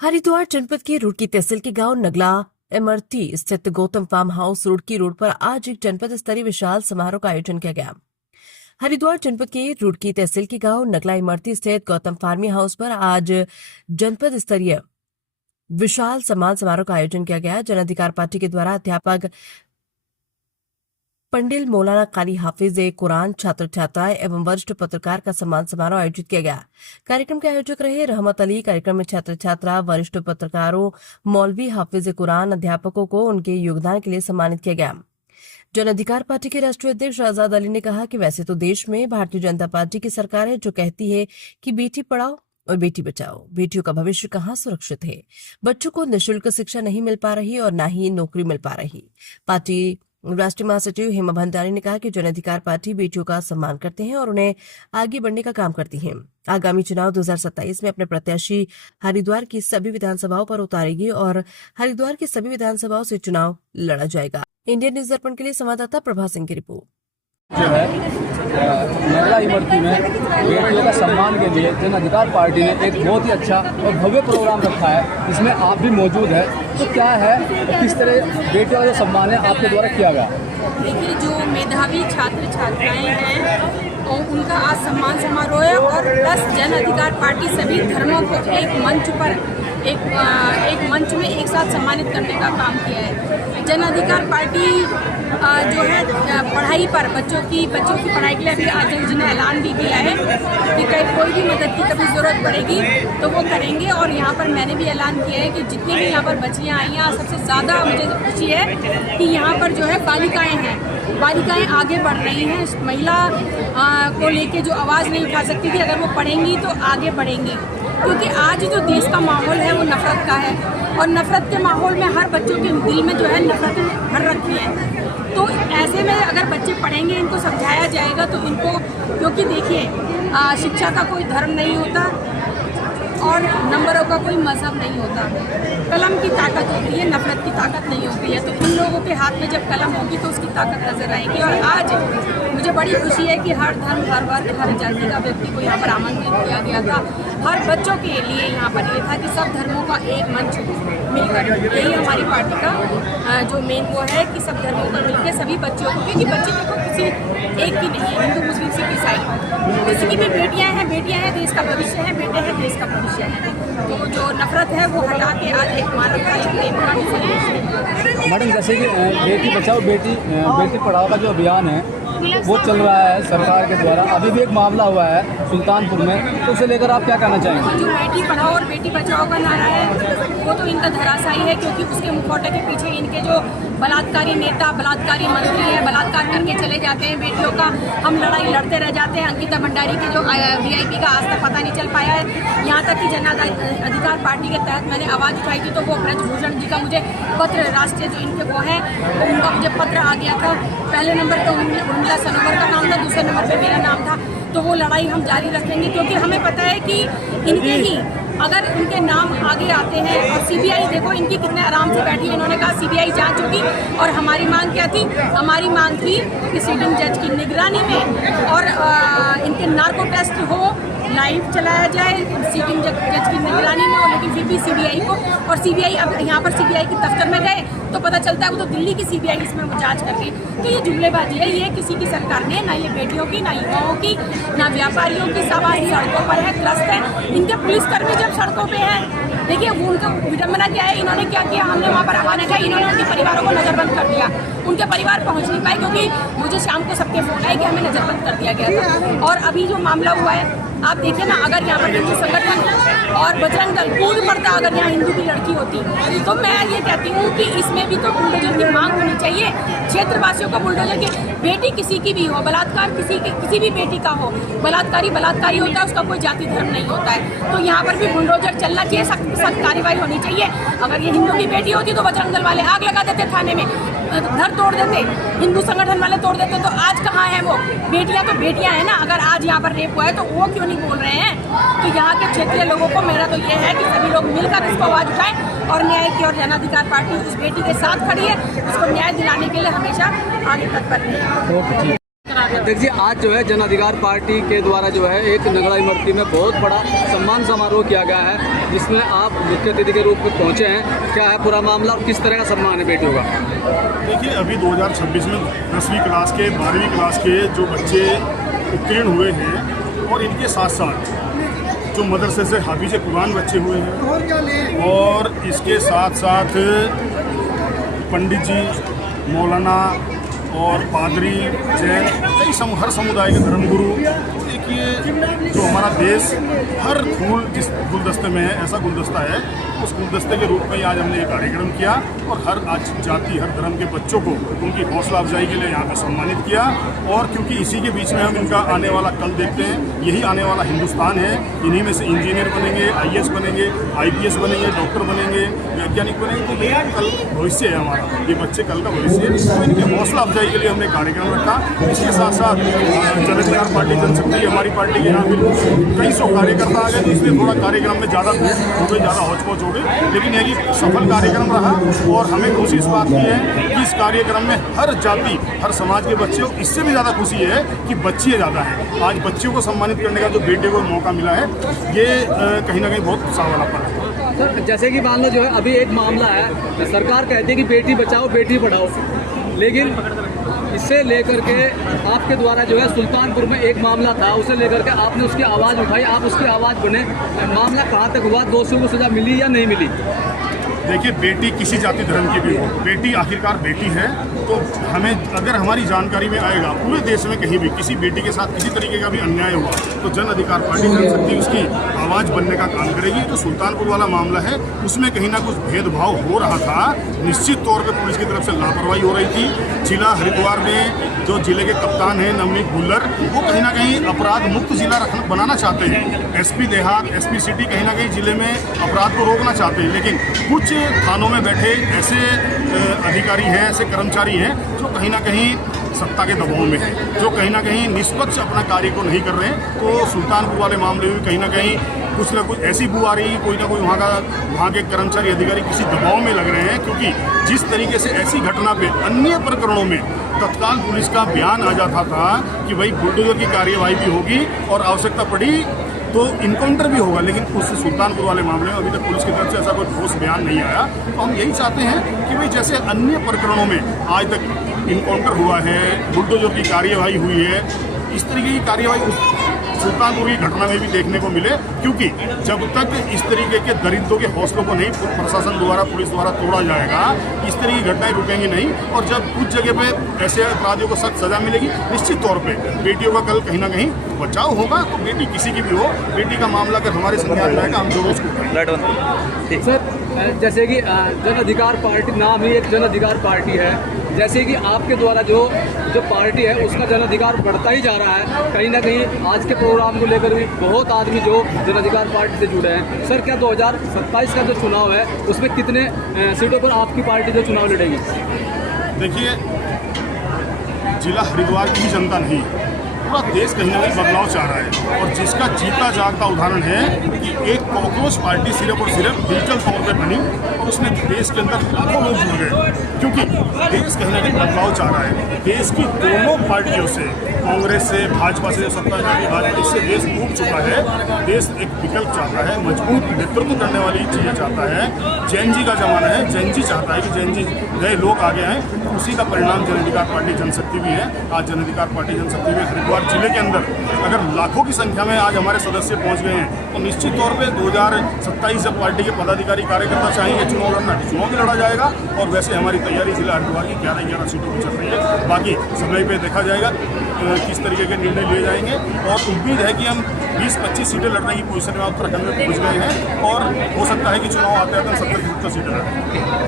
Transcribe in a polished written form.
हरिद्वार जनपद के रुड़की तहसील के गांव नगला इमरती स्थित Gautam farm house Roorkee road पर आज एक जनपद स्तरीय विशाल समारोह का आयोजन किया गया। हरिद्वार जनपद के रुड़की तहसील के गांव नगला इमरती स्थित गौतम फार्मी हाउस पर आज जनपद स्तरीय विशाल सम्मान समारोह का आयोजन किया गया। जन अधिकार पार्टी के द्वारा अध्यापक पंडिल मौलाना काली हाफिज कुरान छात्र छात्राएं एवं वरिष्ठ पत्रकार का सम्मान समारोह आयोजित किया गया। कार्यक्रम के आयोजक रहे रहमत अली। कार्यक्रम में छात्र छात्रा वरिष्ठ पत्रकारों मौलवी हाफिज कुरान अध्यापकों को उनके योगदान के लिए सम्मानित किया गया। जन अधिकार पार्टी के राष्ट्रीय अध्यक्ष आजाद अली ने कहा कि वैसे तो देश में भारतीय जनता पार्टी की सरकार है जो कहती है कि बेटी पढ़ाओ और बेटी बचाओ। बेटियों का भविष्य कहाँ सुरक्षित है। बच्चों को निःशुल्क शिक्षा नहीं मिल पा रही और न ही नौकरी मिल पा रही। पार्टी राष्ट्रीय महासचिव हेमा भंडारी ने कहा कि जन अधिकार पार्टी बेटियों का सम्मान करते हैं और उन्हें आगे बढ़ने का काम करती है। आगामी चुनाव 2027 में अपने प्रत्याशी हरिद्वार की सभी विधानसभाओं पर उतारेगी और हरिद्वार की सभी विधानसभाओं से चुनाव लड़ा जाएगा। इंडियन न्यूज दर्पण के लिए संवाददाता प्रभा सिंह की रिपोर्ट। जो है नगला इमरती में बेटियों का सम्मान के लिए जन अधिकार पार्टी ने एक बहुत ही अच्छा और भव्य प्रोग्राम रखा है। इसमें आप भी मौजूद है, तो क्या है और किस तरह बेटियों का जो सम्मान है आपके द्वारा किया गया? देखिए, जो मेधावी छात्र छात्राएं हैं और उनका आज सम्मान समारोह है और प्लस जन अधिकार पार्टी सभी धर्मों को एक मंच पर एक मंच में एक साथ सम्मानित करने का काम किया है। जन अधिकार पार्टी जो है पढ़ाई पर बच्चों की पढ़ाई के लिए अभी आज जिन्हें ऐलान भी किया है कि कोई भी मदद की कभी ज़रूरत पड़ेगी तो वो करेंगे। और यहाँ पर मैंने भी ऐलान किया है कि जितनी भी यहाँ पर बच्चियाँ आई हैं, सबसे ज़्यादा मुझे खुशी है कि यहाँ पर जो है बालिकाएं आगे बढ़ रही हैं। महिला को लेके जो आवाज़ नहीं उठा सकती थी, अगर वो पढ़ेंगी तो आगे बढ़ेंगी। क्योंकि आज जो देश का माहौल है वो नफरत का है और नफरत के माहौल में हर बच्चों के दिल में जो है नफरत भर रखी है। तो ऐसे में अगर बच्चे पढ़ेंगे, इनको समझाया जाएगा तो इनको, क्योंकि देखिए शिक्षा का कोई धर्म नहीं होता और नंबरों का कोई मजहब नहीं होता। कलम की ताकत होती है, नफरत की ताकत नहीं होती है। तो इन लोगों के हाथ में जब कलम होगी तो उसकी ताकत नजर आएगी। और आज मुझे बड़ी खुशी है कि हर धर्म, हर वर्ग, हर जाति का व्यक्ति को यहाँ पर आमंत्रित किया गया था। हर बच्चों के लिए यहाँ पर ये था कि सब धर्मों का एक मंच मिलकर, यही हमारी पार्टी का जो मेन वो है कि सब धर्मों को मिलकर सभी बच्चों को, क्योंकि बच्चे देखो किसी एक की नहीं है, हिंदू मुस्लिम सिख ईसाई, किसी की भी बेटियां हैं देश का भविष्य है, बेटे हैं देश का भविष्य है। तो जो नफरत है वो हटा के आज एक मानवता, एक प्रेम का संदेश है। मैडम, जैसे कि बेटी बचाओ बेटी पढ़ाओ का जो अभियान है वो चल रहा है सरकार के द्वारा, अभी भी एक मामला हुआ है सुल्तानपुर में, तो उसे लेकर आप क्या कहना चाहेंगे? जो बेटी पढ़ाओ और बेटी बचाओ का नारा है वो तो इनका धराशायी है, क्योंकि उसके मुखौटे के पीछे इनके जो बलात्कारी नेता, बलात्कारी मंत्री हैं, बलात्कार करके चले जाते हैं बेटियों का। हम लड़ाई लड़ते रह जाते हैं। अंकिता भंडारी की जो VIP का आज तक पता नहीं चल पाया है। यहाँ तक कि जन अधिकार पार्टी के तहत मैंने आवाज़ उठाई थी तो वो ब्रजभूषण जी का मुझे पत्र, राष्ट्रीय जो इनके वो हैं, तो उनका मुझे पत्र आ गया था। पहले नंबर पर उर्मिला सनोवर का नाम था, दूसरे नंबर पर मेरा नाम था। तो वो लड़ाई हम जारी रखेंगे, क्योंकि हमें पता है कि इनके ही अगर इनके नाम आगे आते हैं और CBI देखो इनकी कितने आराम से बैठी है। इन्होंने कहा CBI जांच होगी और हमारी मांग क्या थी? हमारी मांग थी कि सिटिंग जज की निगरानी में और इनके नार्को टेस्ट हो, लाइव चलाया जाए सिटिंग जज की निगरानी में हो, लेकिन फिर भी CBI को, और CBI अब यहाँ पर CBI के दफ्तर में गए तो पता चलता है वो तो दिल्ली की CBI इसमें वो जांच कर रही। तो ये जुमलेबाजी है, ये किसी की सरकार ने, ना ये बेटियों की, ना युवाओं की, ना व्यापारियों की, सब आज सड़कों पर है, त्रस्त है। इनके पुलिसकर्मी जब सड़कों पे हैं, देखिए वो उनका विडम्बना क्या है। इन्होंने क्या किया, हमने वहाँ पर आवाज़ उठाई, इन्होंने उनके परिवारों को नज़रबंद कर दिया। उनके परिवार पहुँच नहीं पाए, क्योंकि मुझे शाम को सबके फोन आए कि हमें नज़रबंद कर दिया गया था। और अभी जो मामला हुआ है आप देखिए ना, अगर यहाँ पर हिंदू संगठन और बजरंग दल कूद पड़ता, अगर यहाँ हिंदू की लड़की होती, तो मैं ये कहती हूँ कि इसमें भी तो बुलडोजर की मांग होनी चाहिए। क्षेत्रवासियों का बुलडोजर की, बेटी किसी की भी हो, बलात्कार किसी भी बेटी का हो, बलात्कारी होता है, उसका कोई जाति धर्म नहीं होता है। तो यहाँ पर भी बुलडोजर चलना चाहिए, सख्त कार्रवाई होनी चाहिए। अगर ये हिंदू की बेटी होती तो बजरंग दल वाले आग लगा देते थाने में, घर तोड़ देते, हिंदू संगठन वाले तोड़ देते। तो आज कहाँ है वो? बेटियां तो बेटियां हैं ना। अगर आज यहाँ पर रेप हुआ है तो वो क्यों नहीं बोल रहे हैं? तो यहाँ के क्षेत्रीय लोगों को मेरा तो ये है कि सभी लोग मिलकर इसको आवाज उठाएं और न्याय की, और जन अधिकार पार्टी उस बेटी के साथ खड़ी है, उसको न्याय दिलाने के लिए हमेशा आगे तत्पर है। अध्यक्ष जी, आज जो है जन अधिकार पार्टी के द्वारा जो है एक नगड़ा इमरती में बहुत बड़ा सम्मान समारोह किया गया है, जिसमें आप मुख्य अतिथि के रूप में पहुंचे हैं। क्या है पूरा मामला और किस तरह का सम्मान है बेटियों का? देखिए, अभी 2026 में 10वीं क्लास के 12वीं क्लास के जो बच्चे उत्तीर्ण हुए हैं और इनके साथ साथ जो मदरसे से हाफिज कुरान बच्चे हुए हैं और इसके साथ साथ पंडित जी, मौलाना और पादरी, जैन, कई हर समुदाय के धर्मगुरु। देखिए, जो हमारा देश हर फूल जिस गुलदस्ते में है, ऐसा गुलदस्ता है, उस गुलदस्ते के रूप में आज हमने एक कार्यक्रम किया और हर जाति, हर धर्म के बच्चों को उनकी हौसला अफजाई के लिए यहाँ पे सम्मानित किया। और क्योंकि इसी के बीच में हम इनका आने वाला कल देखते हैं, यही आने वाला हिंदुस्तान है, इन्हीं में से इंजीनियर बनेंगे, IAS बनेंगे, IPS बनेंगे, डॉक्टर बनेंगे, वैज्ञानिक बनेंगे। तो ये कल भविष्य है हमारा, ये बच्चे कल का भविष्य है। तो इनकी हौसला अफजाई के लिए हमने कार्यक्रम रखा। इसके साथ साथ जन अधिकार पार्टी जनशक्ति, हमारी पार्टी के यहाँ भी कई सौ कार्यकर्ता आ गए, तो इसलिए थोड़ा कार्यक्रम में ज़्यादा भीड़ हो गई, ज़्यादा हौच-पौच हो गई, लेकिन यही सफल कार्यक्रम रहा। और हमें खुशी इस बात की है कि इस कार्यक्रम में हर जाति, हर समाज के बच्चे हो। इससे भी ज़्यादा खुशी है कि बच्चियाँ ज़्यादा हैं। आज बच्चियों को सम्मानित करने का जो बेटे को मौका मिला है, ये कहीं ना कहीं बहुत उत्साह वाला पल है। सर, जैसे कि मान लो जो है अभी एक मामला है, सरकार कहती है कि बेटी बचाओ बेटी पढ़ाओ, लेकिन इससे लेकर के आपके द्वारा जो है सुल्तानपुर में एक मामला था, उसे लेकर के आपने उसकी आवाज़ उठाई, आप उसकी आवाज़ बने। मामला कहाँ तक हुआ? दोषियों को सजा मिली या नहीं मिली? देखिए, बेटी किसी जाति धर्म की भी हो, बेटी आखिरकार बेटी है। तो हमें अगर हमारी जानकारी में आएगा पूरे देश में कहीं भी किसी बेटी के साथ किसी तरीके का भी अन्याय हुआ, तो जन अधिकार पार्टी जनशक्ति उसकी आवाज़ बनने का काम करेगी। तो सुल्तानपुर वाला मामला है, उसमें कहीं ना कुछ भेदभाव हो रहा था। निश्चित तौर पर पुलिस की तरफ से लापरवाही हो रही थी। जिला हरिद्वार में जो जिले के कप्तान हैं नवनीत भुल्लर, वो कहीं ना कहीं अपराध मुक्त जिला बनाना चाहते हैं। SP देहात, SP सिटी कहीं ना कहीं जिले में अपराध को रोकना चाहते हैं, लेकिन कुछ थानों में बैठे ऐसे अधिकारी हैं, ऐसे कर्मचारी हैं जो कहीं ना कहीं सत्ता के दबाव में है, जो कहीं ना कहीं निष्पक्ष अपना कार्य को नहीं कर रहे हैं। तो सुल्तानपुर वाले मामले में कहीं ना कहीं कुछ ना कुछ ऐसी बू आ रही है, कोई ना कोई वहाँ के कर्मचारी अधिकारी किसी दबाव में लग रहे हैं। क्योंकि जिस तरीके से ऐसी घटना पे अन्य प्रकरणों में तत्काल पुलिस का बयान आ जाता था कि भाई बुलडोजर की कार्यवाही भी होगी और आवश्यकता पड़ी तो इनकाउंटर भी होगा, लेकिन उस सुल्तानपुर वाले मामले में अभी तक पुलिस की तरफ से ऐसा कोई ठोस बयान नहीं आया। तो हम यही चाहते हैं कि भाई जैसे अन्य प्रकरणों में आज तक इनकाउंटर हुआ है, बुलडोजर की कार्यवाही हुई है, इस तरीके की कार्यवाही सुल्तानपुर की घटना में भी देखने को मिले। क्योंकि जब तक इस तरीके के दरिद्रों के हौसलों को नहीं प्रशासन द्वारा, पुलिस द्वारा तोड़ा जाएगा, इस तरह की घटनाएं रुकेंगी नहीं। और जब कुछ जगह पे ऐसे अपराधियों को सख्त सजा मिलेगी, निश्चित तौर पे बेटियों का कल कहीं ना कहीं बचाव होगा। तो बेटी किसी की भी हो, बेटी का मामला अगर हमारे संज्ञान में आएगा, हम जरूर उसको। सर, जैसे कि जन अधिकार पार्टी नाम ही एक जन अधिकार पार्टी है, जैसे कि आपके द्वारा जो पार्टी है उसका जन अधिकार बढ़ता ही जा रहा है। कहीं ना कहीं आज के प्रोग्राम को लेकर भी बहुत आदमी जो जन अधिकार पार्टी से जुड़े हैं। सर, क्या 2027 का जो चुनाव है उसमें कितने सीटों पर आपकी पार्टी जो चुनाव लड़ेगी? देखिए, जिला हरिद्वार की जनता नहीं, पूरा देश कहीं ना कहीं बदलाव चाह रहा है। और जिसका जीता जागता उदाहरण है कि एक कॉकरोच पार्टी सिर्फ और सिर्फ डिजिटल तौर पे बनी और उसमें देश के अंदर लाखों लोग जुड़ गए। क्योंकि देश कहीं ना कहीं बदलाव चाह रहा है। देश की दोनों पार्टियों से, कांग्रेस से, भाजपा से, सत्ताधारी भाजपा, इससे देश डूब चुका है। देश एक विकल्प चाहता है, मजबूत नेतृत्व करने वाली चीज़ें चाहता है। जैन जी का जमाना है, जैन जी चाहता है कि जैन जी नए लोग आगे आए। उसी का परिणाम जन अधिकार पार्टी जनशक्ति भी है। आज जन अधिकार पार्टी जनशक्ति में हरिद्वार जिले के अंदर अगर लाखों की संख्या में आज हमारे सदस्य पहुंच गए हैं, तो निश्चित तौर पे 2027 जब पार्टी के पदाधिकारी कार्यकर्ता चाहेंगे चुनाव लड़ना, चुनाव भी लड़ा जाएगा। और वैसे हमारी तैयारी जिला हरिद्वार की 11 सीटों पर चल रही है। बाकी समय पे देखा जाएगा किस तरीके के निर्णय लिए जाएंगे। और उम्मीद है कि हम 20-25 सीटें लड़ने की पोजीशन में उत्तराखंड में पहुँच गए हैं और हो सकता है कि चुनाव आते आते 70 सीटें लड़ें।